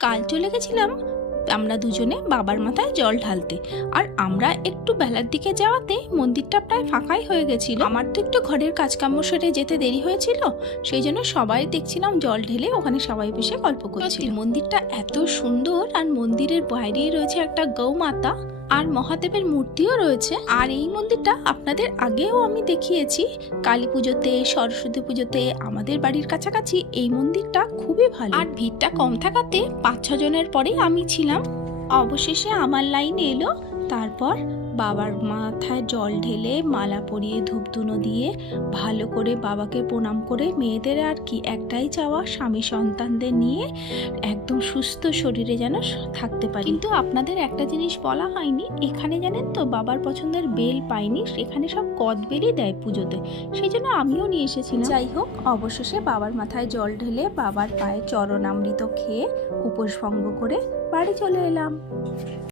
কাল চলে গেছিলাম আমরা দুজনে বাবার মাথায় জল ঢালতে। আর আমরা একটু বেলার দিকে যাওয়াতে মন্দিরটা প্রায় ফাঁকাই হয়ে গেছিল। আমার তো একটু ঘরের কাজকর্ম সেরে যেতে দেরি হয়েছিল, সেই জন্য সবাই দেখছিলাম জল ঢেলে ওখানে সবাই বসে গল্প করছিল। মন্দিরটা এত সুন্দর, আর মন্দিরের বাইরেই রয়েছে একটা গৌমাতা আর মহাদেবের মূর্তিও রয়েছে। আর এই মন্দিরটা আপনাদের আগেও আমি দেখিয়েছি, কালী পুজোতে, সরস্বতী পুজোতে আমাদের বাড়ির কাছাকাছি এই মন্দিরটা খুবই ভালো। আর ভিড়টা কম থাকাতে 5-6 জনের পরেই আমি ছিলাম। অবশেষে আমার লাইন এলো। তারপর বাবার মাথায় জল ঢেলে মালা পরিয়ে ধূপধুনো দিয়ে ভালো করে বাবাকে প্রণাম করে, মেয়েদের আর কি একটাই চাওয়া, স্বামী সন্তানদের নিয়ে একদম সুস্থ শরীরে যেন থাকতে পারি। কিন্তু আপনাদের একটা জিনিস বলা হয়নি, এখানে জানেন তো বাবার পছন্দের বেল পাইনি, এখানে সব কদবেলই দেয় পুজোতে, সেই জন্য আমিও নিয়ে এসেছিলাম। যাই হোক, অবশেষে বাবার মাথায় জল ঢেলে বাবার পায়ে চরণামৃত খেয়ে উপোস ভঙ্গ করে বাড়ি চলে এলাম।